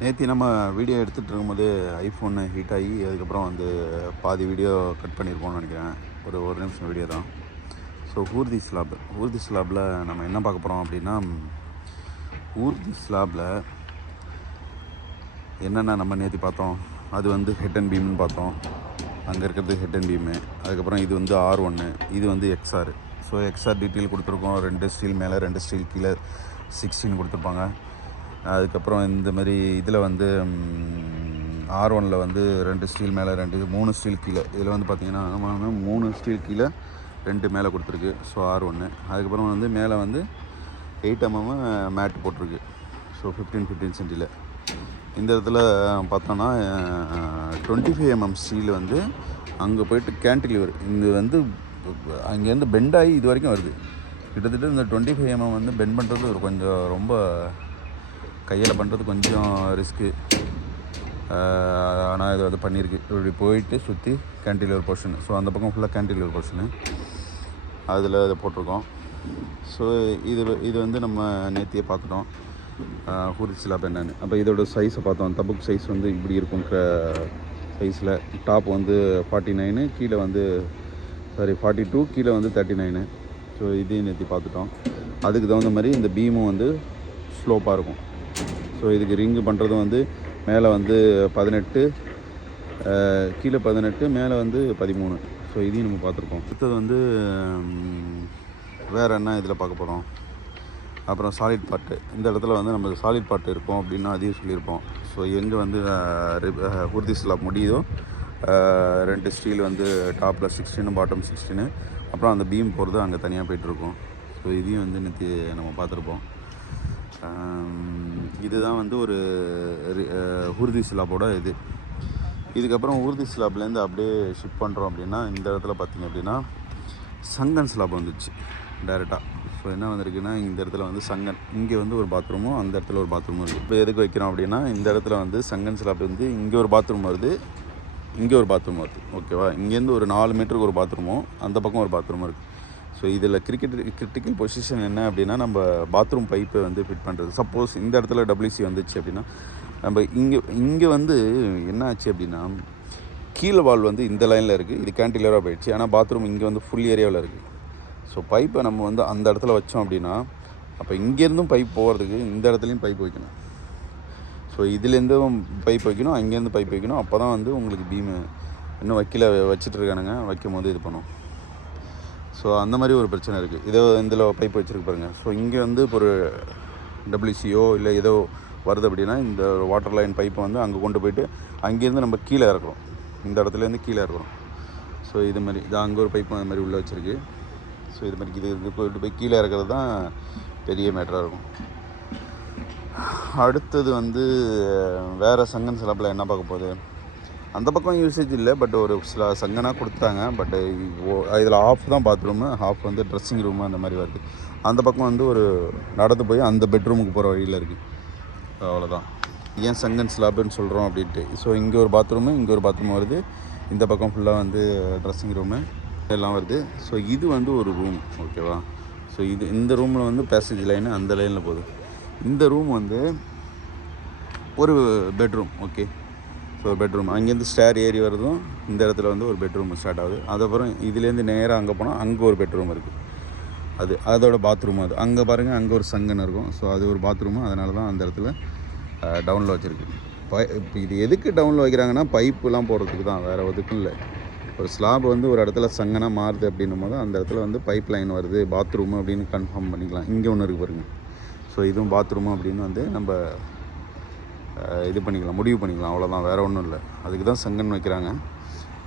நேற்று நம்ம வீடியோ எடுத்துகிட்டு இருக்கும்போது ஐஃபோன் ஹீட் ஆகி அதுக்கப்புறம் வந்து பாதி வீடியோ கட் பண்ணியிருப்போம்னு நினைக்கிறேன். ஒரு நிமிஷம் வீடியோ தான். ஸோ ஊர்தி ஸ்லாபில் நம்ம என்ன பார்க்க போகிறோம் அப்படின்னா, ஊர்தி ஸ்லாபில் என்னென்ன நம்ம நேற்று பார்த்தோம். அது வந்து ஹெட் அண்ட் பீம்னு பார்த்தோம். அங்கே இருக்கிறது ஹெட் அண்ட் பீமு. அதுக்கப்புறம் இது வந்து R1, இது வந்து XR. ஸோ XR டீட்டெயில் கொடுத்துருக்கோம். 2 ஸ்டீல் மேலே 2 ஸ்டீல் கீழே 16 கொடுத்துருப்பாங்க. அதுக்கப்புறம் இந்த மாதிரி இதில் வந்து R1 வந்து 2 ஸ்டீல் மேலே 3 ஸ்டீல் கீழே. இதில் வந்து பார்த்திங்கன்னா 3 ஸ்டீல் கீழே 2 மேலே கொடுத்துருக்கு. So R1. அதுக்கப்புறம் வந்து மேலே வந்து 8 mm மேட் போட்டிருக்கு. ஸோ 15 சென்டியில். இந்த இடத்துல பார்த்தோன்னா 25 mm ஸ்டீல் வந்து அங்கே போய்ட்டு கேன்டிலிவர் இது வந்து அங்கேருந்து பெண்டாகி இது வரைக்கும் வருது. கிட்டத்தட்ட இந்த 25 mm வந்து பெண்ட் பண்ணுறது ஒரு கொஞ்சம் ரொம்ப கையில் பண்ணுறது கொஞ்சம் ரிஸ்க்கு. ஆனால் இது வந்து பண்ணியிருக்கு. இப்படி போயிட்டு சுற்றி கேன்டிலிவர் போர்ஷன். ஸோ அந்த பக்கம் ஃபுல்லாக கேன்டிலிவர் போர்ஷனு அதில் இதை போட்டிருக்கோம். ஸோ இது வந்து நம்ம நேத்தியே பார்த்துட்டோம் ஊர்தி ஸ்லாப் என்னென்னு. அப்போ இதோட சைஸை பார்த்தோம். தபுக் சைஸ் வந்து இப்படி இருக்கும் சைஸில். டாப் வந்து 49, கீழே வந்து 42, கீழே வந்து 39. ஸோ இதையும் நேற்று பார்த்துட்டோம். அதுக்கு தகுந்த மாதிரி இந்த பீமும் வந்து ஸ்லோப்பாக இருக்கும். ஸோ இதுக்கு ரிங்கு பண்ணுறதும் வந்து மேலே வந்து 18, கீழே 18, மேலே வந்து 13. ஸோ இதையும் நம்ம பார்த்துருக்கோம். அடுத்தது வந்து வேறு என்ன இதில் பார்க்க போகிறோம். அப்புறம் சாலிட் பார்ட்டு. இந்த இடத்துல வந்து நம்ம சாலிட் பார்ட்டு இருக்கும் அப்படின்னா அதையும் சொல்லியிருப்போம். ஸோ எங்கே வந்து ஊர்தி ஸ்லாப் முடியுதோ 2 ஸ்டீல் வந்து டாப்பில் 16, பாட்டம் 16, அப்புறம் அந்த பீம் போகிறது அங்கே தனியாக போய்ட்டுருக்கோம். ஸோ இதையும் வந்து நேற்று நம்ம பார்த்துருப்போம். இதுதான் வந்து ஒரு ஊர்தி ஸ்லாப்போட இதுக்கப்புறம் ஊர்தி ஸ்லாப்லேருந்து அப்படியே ஷிஃப்ட் பண்ணுறோம் அப்படின்னா இந்த இடத்துல பார்த்திங்க அப்படின்னா சங்கன் ஸ்லாப் வந்துச்சு டைரெக்டாக. ஸோ என்ன வந்திருக்குன்னா இந்த இடத்துல வந்து சங்கன், இங்கே வந்து ஒரு பாத்ரூமும் அந்த இடத்துல ஒரு பாத்ரூமும் இருக்குது. இப்போ எதுக்கு வைக்கிறோம் அப்படின்னா இந்த இடத்துல வந்து சங்கன் ஸ்லாப் வந்து இங்கே ஒரு பாத்ரூம் வருது, இங்கே ஒரு பாத்ரூம் வருது. ஓகேவா? இங்கேருந்து ஒரு 4 மீட்டருக்கு ஒரு பாத்ரூமும் அந்த பக்கம் ஒரு பாத்ரூமும் இருக்குது. ஸோ இதில் கிரிட்டிக்கல் பொசிஷன் என்ன அப்படின்னா, நம்ம பாத்ரூம் பைப்பை வந்து ஃபிட் பண்ணுறது. சப்போஸ் இந்த இடத்துல WC வந்துச்சு அப்படின்னா நம்ம இங்கே வந்து என்ன ஆச்சு அப்படின்னா, கீழே வால் வந்து இந்த லைனில் இருக்குது, இது கேன்டிலிவராக போயிடுச்சு. ஆனால் பாத்ரூம் இங்கே வந்து ஃபுல் ஏரியாவில் இருக்குது. ஸோ பைப்பை நம்ம வந்து அந்த இடத்துல வச்சோம் அப்படின்னா அப்போ இங்கேருந்தும் பைப் போகிறதுக்கு இந்த இடத்துலையும் பைப் வைக்கணும். ஸோ இதுலேருந்தும் பைப் வைக்கணும், அங்கேருந்து பைப் வைக்கணும். அப்போ தான் வந்து உங்களுக்கு பீமு இன்னும் வச்சிட்ருக்கானுங்க, வைக்கும் போது இது பண்ணும். ஸோ அந்த மாதிரி ஒரு பிரச்சனை இருக்குது. இதில் பைப் வச்சுருக்கு பாருங்கள். ஸோ இங்கே வந்து இப்போ ஒரு WCO இல்லை ஏதோ வருது அப்படின்னா இந்த வாட்டர் லைன் பைப்பை வந்து அங்கே கொண்டு போய்ட்டு அங்கேருந்து நம்ம கீழே இறக்குறோம். இந்த இடத்துலேருந்து கீழே இறக்குறோம். ஸோ இது மாதிரி இது அங்கே ஒரு பைப்பு அந்த மாதிரி உள்ளே வச்சுருக்கு. ஸோ இது மாதிரி இது போய்ட்டு போய் கீழே இறக்குறது தான் பெரிய மேட்டராக இருக்கும். அடுத்தது வந்து வேறு சங்கன் ஸ்லாப்பில் என்ன பார்க்க போகுது. அந்த பக்கம் யூசேஜ் இல்லை, பட் ஒரு சில சங்கனாக கொடுத்துட்டாங்க. பட்டு இதில் ஆஃப் தான் பாத்ரூமு, ஆஃப் வந்து ட்ரெஸ்ஸிங் ரூமு அந்த மாதிரி வருது. அந்த பக்கம் வந்து ஒரு நடந்து போய் அந்த பெட்ரூமுக்கு போகிற வழியில் இருக்குது. அவ்வளோதான். ஏன் சங்கன் ஸ்லாப்னு சொல்கிறோம் அப்படின்ட்டு. ஸோ இங்கே ஒரு பாத்ரூமு, இங்கே ஒரு பாத்ரூம் வருது, இந்த பக்கம் ஃபுல்லாக வந்து ட்ரெஸ்ஸிங் ரூமு எல்லாம் வருது. ஸோ இது வந்து ஒரு ரூம். ஓகேவா? ஸோ இந்த ரூமில் வந்து பேசேஜ் லைனு அந்த லைனில் போகுது. இந்த ரூம் வந்து ஒரு பெட்ரூம். ஓகே. ஸோ பெட்ரூம் அங்கேருந்து ஸ்டேர் ஏறி வருதும் இந்த இடத்துல வந்து ஒரு பெட்ரூம் ஸ்டார்ட் ஆகுது. அதுக்கப்புறம் இதுலேருந்து நேராக அங்கே போனால் அங்கே ஒரு பெட்ரூம் இருக்குது. அதோட பாத்ரூம் அது அங்கே பாருங்கள், அங்கே ஒரு சங்கன் இருக்கும். ஸோ அது ஒரு பாத்ரூமு. அதனால தான் அந்த இடத்துல டவுனில் வச்சுருக்கு. இப்போ இது எதுக்கு டவுனில் வைக்கிறாங்கன்னா பைப்புலாம் போடுறதுக்கு தான், வேறு எதுக்கும் இல்லை. ஒரு ஸ்லாப் வந்து ஒரு இடத்துல சங்கனாக மாறுது அப்படின்னும் போது அந்த இடத்துல வந்து பைப் லைன் வருது, பாத்ரூமு அப்படின்னு கன்ஃபார்ம் பண்ணிக்கலாம். இங்கே ஒன்று இருக்குது பாருங்கள். ஸோ இதுவும் பாத்ரூமு அப்படின்னு வந்து நம்ம இது பண்ணிக்கலாம், முடிவு பண்ணிக்கலாம். அவ்வளோதான், வேறு ஒன்றும் இல்லை. அதுக்கு தான் சங்கன் வைக்கிறாங்க.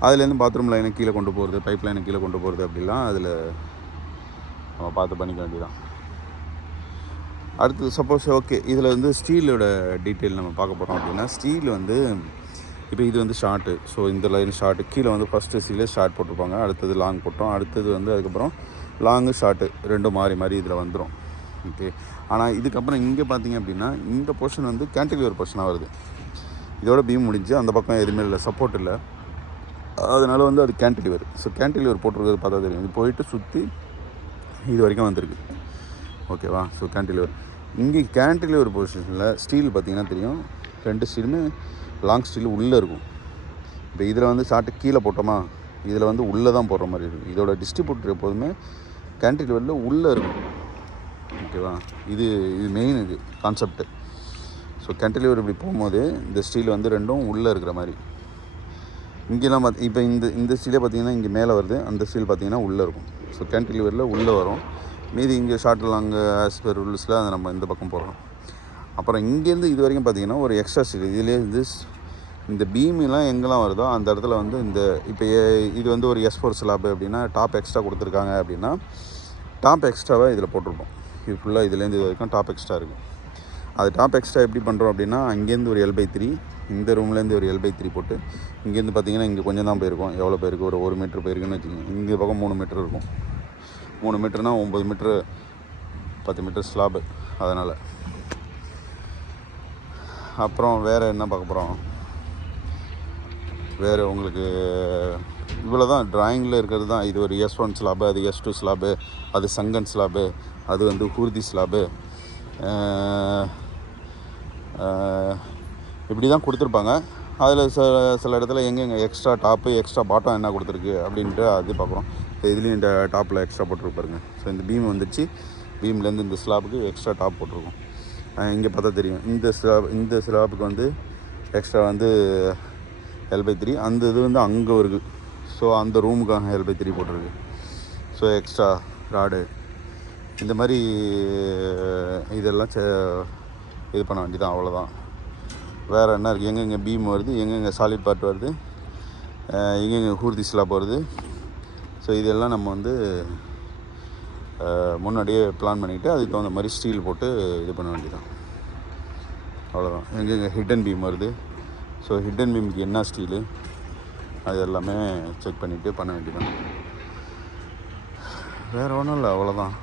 அதுலேருந்து பாத்ரூம் லைனை கீழே கொண்டு போகிறது, பைப் லைனை கீழே கொண்டு போகிறது அப்படிலாம் அதில் நம்ம பார்த்து பண்ணிக்க வேண்டியதான். அடுத்து சப்போஸ் ஓகே இதில் வந்து ஸ்டீலோட டீட்டெயில் நம்ம பார்க்க போகிறோம் அப்படின்னா, ஸ்டீல் வந்து இப்போ இது வந்து ஷார்ட்டு. ஸோ இந்த லைன் ஷார்ட்டு, கீழே வந்து ஃபஸ்ட்டு ஸ்டீலே ஷார்ட் போட்டிருப்பாங்க, அடுத்தது லாங் போட்டோம், அடுத்தது வந்து அதுக்கப்புறம் லாங்கு ஷார்ட்டு ரெண்டும் மாறி இதில் வந்துடும். ஓகே. ஆனால் இதுக்கப்புறம் இங்கே பார்த்திங்க அப்படின்னா இந்த போர்ஷன் வந்து கேன்டிலிவர் போர்ஷனாக வருது. இதோட பீம் முடிஞ்சு அந்த பக்கம் எதுவுமே இல்லை, சப்போர்ட் இல்லை. அதனால் வந்து அது கேன்டிலிவர். ஸோ கேன்டிலிவர் போட்டிருக்கிறது பார்த்தா தெரியும். இது போயிட்டு சுற்றி இது வரைக்கும் வந்திருக்கு. ஓகேவா? ஸோ கேன்டிலிவர் இங்கே கேன்டிலிவர் பொசிஷனில் ஸ்டீல் பார்த்திங்கன்னா தெரியும், 2 ஸ்டீலுமே லாங் ஸ்டீல் உள்ளே இருக்கும். இப்போ இதில் வந்து ஷார்ட்டு கீழே போட்டோமா, இதில் வந்து உள்ளே தான் போடுற மாதிரி இருக்கும். இதோட டிஸ்ட்ரிபியூட்டர் எப்போதுமே கேன்டிலீவரில் உள்ளே இருக்கும். ஓகேவா, இது மெயின் இது கான்செப்ட்டு. ஸோ கேன்டிலீவர் இப்படி போகும்போது இந்த ஸ்டீல் வந்து ரெண்டும் உள்ளே இருக்கிற மாதிரி. இங்கெல்லாம் இப்போ இந்த ஸ்டீலே பார்த்தீங்கன்னா இங்கே மேலே வருது, அந்த ஸ்டீல் பார்த்தீங்கன்னா உள்ளே இருக்கும். ஸோ கேன்டிலீவரில் உள்ளே வரும். மீதி இங்கே ஷார்ட் லாங் ஆஸ் பெர் ரூல்ஸில் அதை நம்ம இந்த பக்கம் போடுறோம். அப்புறம் இங்கேருந்து இது வரைக்கும் பார்த்தீங்கன்னா ஒரு எக்ஸ்ட்ரா ஸ்டீல். இதிலே வந்து இந்த பீமெலாம் எங்கெல்லாம் வருதோ அந்த இடத்துல வந்து இந்த இப்போ இது வந்து ஒரு S4 ஸ்லாப் அப்படின்னா டாப் எக்ஸ்ட்ரா கொடுத்துருக்காங்க அப்படின்னா டாப் எக்ஸ்ட்ராவை இதில் போட்டிருப்போம். இது ஃபுல்லாக இதுலேருந்து இது வரைக்கும் டாப் எக்ஸ்ட்ரா இருக்குது. அது டாப் எக்ஸ்ட்ரா எப்படி பண்ணுறோம் அப்படின்னா அங்கேருந்து ஒரு L/3, இந்த ரூம்லேருந்து ஒரு L/3 போட்டு இங்கேருந்து பார்த்தீங்கன்னா இங்கே கொஞ்சம் தான் போயிருக்கும். எவ்வளோ போயிருக்கு, ஒரு 1 மீட்ரு போயிருக்குன்னு வச்சுக்கோங்க. இங்கே பக்கம் 3 மீட்டர் இருக்கும். 3 மீட்டர்னால் 9 மீட்ரு 10 மீட்டர் ஸ்லாபு. அதனால் அப்புறம் வேறு என்ன பார்க்க போகிறோம், வேறு உங்களுக்கு இவ்வளோ தான் ட்ராயிங்கில் இருக்கிறது தான். இது ஒரு S1 ஸ்லாபு, அது S2 ஸ்லாபு, அது சங்கன் ஸ்லாபு, அது வந்து ஹூர்தி ஸ்லாபு, இப்படி தான் கொடுத்துருப்பாங்க. அதில் சில இடத்துல எங்கெங்கே எக்ஸ்ட்ரா டாப்பு எக்ஸ்ட்ரா பாட்டம் என்ன கொடுத்துருக்கு அப்படின்ட்டு அது பார்க்குறோம். இதுலேயும் இந்த டாப்பில் எக்ஸ்ட்ரா போட்டுருப்பாருங்க. ஸோ இந்த பீம் வந்துடுச்சு, பீம்லேருந்து இந்த ஸ்லாபுக்கு எக்ஸ்ட்ரா டாப் போட்டிருக்கோம். இங்கே பார்த்தா தெரியும், இந்த ஸ்லாபுக்கு வந்து எக்ஸ்ட்ரா வந்து L/3, அந்த இது வந்து அங்கே இருக்குது. ஸோ அந்த ரூமுக்காக L/3 போட்டிருக்கு. ஸோ எக்ஸ்ட்ரா ராடு இந்த மாதிரி இதெல்லாம் இது பண்ண வேண்டியதான், அவ்வளோதான். வேறு என்ன இருக்குது, எங்கெங்கே பீம் வருது, எங்கெங்கே சாலிட் பார்ட் வருது, எங்கெங்கே ஹூர்தி ஸ்லாப் வருது. ஸோ இதெல்லாம் நம்ம வந்து முன்னாடியே பிளான் பண்ணிவிட்டு அதுக்கு தகுந்த மாதிரி ஸ்டீல் போட்டு இது பண்ண வேண்டியதான், அவ்வளோதான். எங்கெங்கே ஹிட்டன் பீம் வருது, ஸோ ஹிட்டன் பீமுக்கு என்ன ஸ்டீலு, அது எல்லாமே செக் பண்ணிவிட்டு பண்ண வேண்டியதான். வேறு ஒன்றும் இல்லை, அவ்வளோதான்.